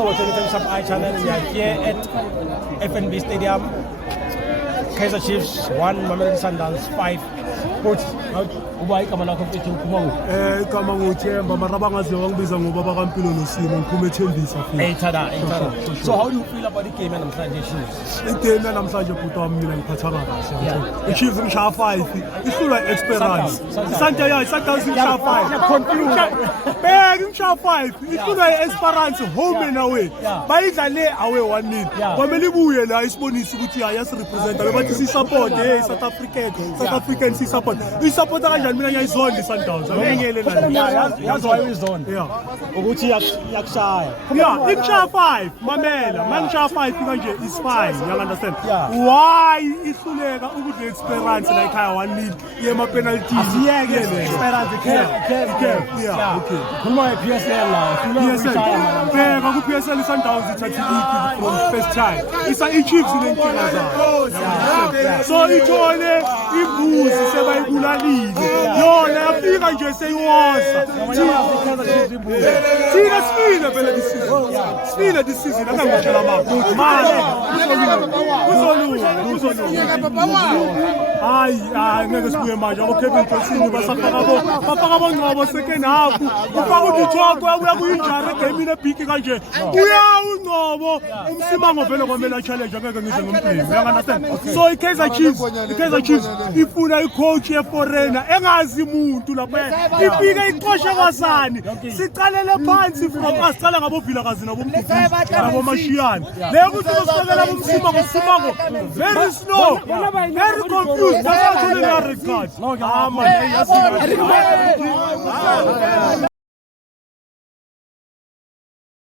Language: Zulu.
So we're taking some iChannel. We are here at FNB Stadium. Kaizer Chiefs 1, Mamelodi Sundowns 5. Coach, uba igama lakho mfethu uphuma kuphi? Igama nguThemba mara bangaziwa ngibiza ngoba bakaMpilo noSimo ngiphuma eThembisa futhi. Ethada. So how do you feel about the game namhlanje Chiefs? Igame namhlanje bhuti wami mina ngiphatha kahle. iChiefs ngishaya 5. Ihlulwa Esperance. Sundowns ngishaya 5. Confused. Ngishaya 5. Ihlulwa Esperance home and away. Bayidlale away 1-0. Kwamele ibuye la isibonisa ukuthi ayasi represent bathi si support South African si support. We support kanjani mina ngiyayizonda iSundowns. Angiyele la. Yazwa izonda. Ukuthi yakushaya. Ngishaya 5. Mamela, mangishaya 5 kanje is fine. You understand? Why ihluleka ukudla Esperance la ekhaya 1-0 yema penalties. Asiyeke Esperance okay. Khuluma ngePSL la. Bheka kuPSL iSundowns ithatha league from first time. iChiefs inenkinga zayo. So ithole imbuzi sebayibulalile. Yona yafika nje seyiwosa. Thina sifile phela this season akangishela manje. Hayi ngeke sibuye manje abo Kevin Johnson bafaka bongcobo second half. Ufaka uDithoko uya kuyinjara game ine big kanje. Uya ungcobo umsimango vele kwamela challenge ngeke ngize ngomphini. You understand? So iKaizer Chiefs ifuna icoach yeforeigner engazi umuntu lapha. Ifike iqoshe kwasani. Sicalele phansi from asicala ngabo Vilakazi nabo Mdudu nabo Mashiyane. Leyo kuthi kusekela umsimango very slow. Very confused. That's not a red card.